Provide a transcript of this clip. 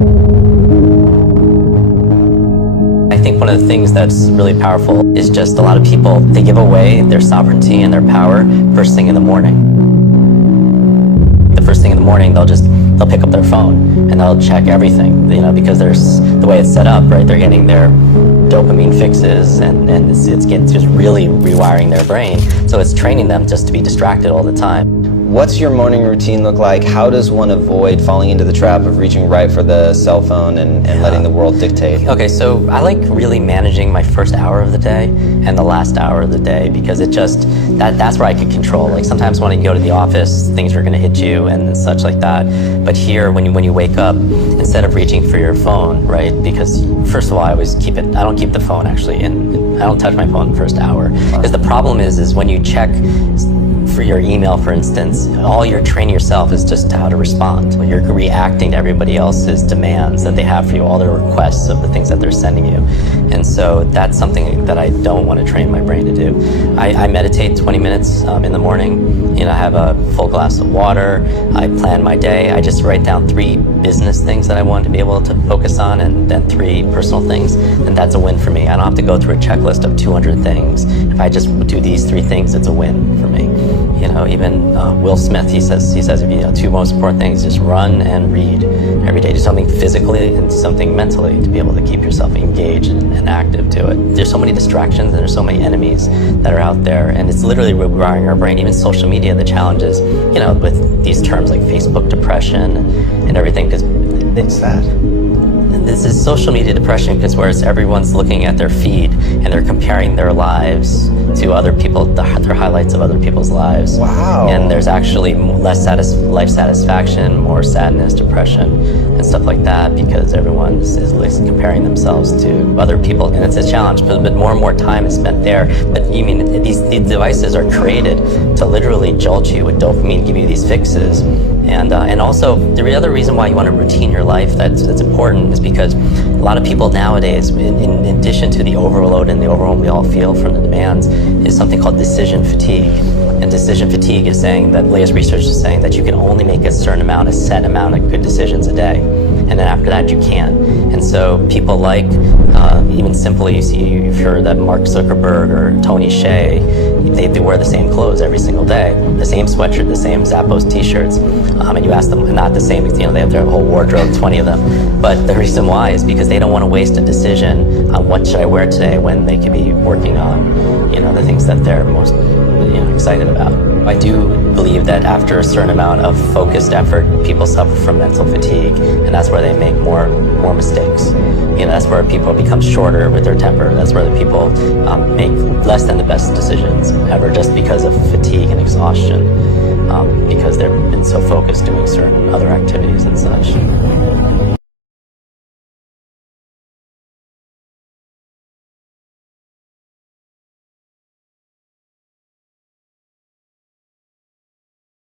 I think one of the things that's really powerful is just a lot of people, they give away their sovereignty and their power first thing in the morning. The first thing in the morning, they'll pick up their phone and they'll check everything, you know, because there's the way it's set up, right? They're getting their dopamine fixes and it's just really rewiring their brain. So it's training them just to be distracted all the time. What's your morning routine look like? How does one avoid falling into the trap of reaching right for the cell phone and letting the world dictate? Okay, so I like really managing my first hour of the day and the last hour of the day, because it just, that's where I could control. Like sometimes when you go to the office, things are gonna hit you and such like that. But here, when you wake up, instead of reaching for your phone, right? Because first of all, I always keep it, I don't keep the phone actually, and I don't touch my phone the first hour. Because the problem is when you check for your email, for instance, all you're training yourself is just how to respond. You're reacting to everybody else's demands that they have for you, all their requests of the things that they're sending you. And so that's something that I don't want to train my brain to do. I meditate 20 minutes in the morning. You know, I have a full glass of water. I plan my day. I just write down 3 business things that I want to be able to focus on, and then 3 personal things, and that's a win for me. I don't have to go through a checklist of 200 things. If I just do these 3 things, it's a win for me. You know, even Will Smith, he says, if you know, 2 most important things, just run and read every day. Do something physically and something mentally to be able to keep yourself engaged and active to it. There's so many distractions and there's so many enemies that are out there, and it's literally rewiring our brain. Even social media, the challenges, you know, with these terms like Facebook depression and everything, because What's that? This is social media depression, because whereas everyone's looking at their feed and they're comparing their lives to other people, their highlights of other people's lives. Wow. And there's actually less life satisfaction, more sadness, depression, and stuff like that, because everyone is comparing themselves to other people. And it's a challenge, but more and more time is spent there. But you mean, these devices are created to literally jolt you with dopamine, give you these fixes. And also, the other reason why you want to routine your life that's important is because a lot of people nowadays, in addition to the overload and the overwhelm we all feel from the demands, is something called decision fatigue. And decision fatigue is saying that, latest research is saying that you can only make a certain amount, a set amount of good decisions a day. And then after that, you can't. And so people like, even simply, you've heard that Mark Zuckerberg or Tony Hsieh, they wear the same clothes every single day, the same sweatshirt, the same Zappos t-shirts, and you ask them, not the same, you know, they have their whole wardrobe, 20 of them. But the reason why is because they don't want to waste a decision on what should I wear today when they could be working on, you know, the things that they're most, you know, excited about. I do believe that after a certain amount of focused effort, people suffer from mental fatigue, and that's where they make more mistakes. You know, that's where people become shorter with their temper. That's where the people make less than the best decisions ever, just because of fatigue and exhaustion, because they've been so focused doing certain other activities and such.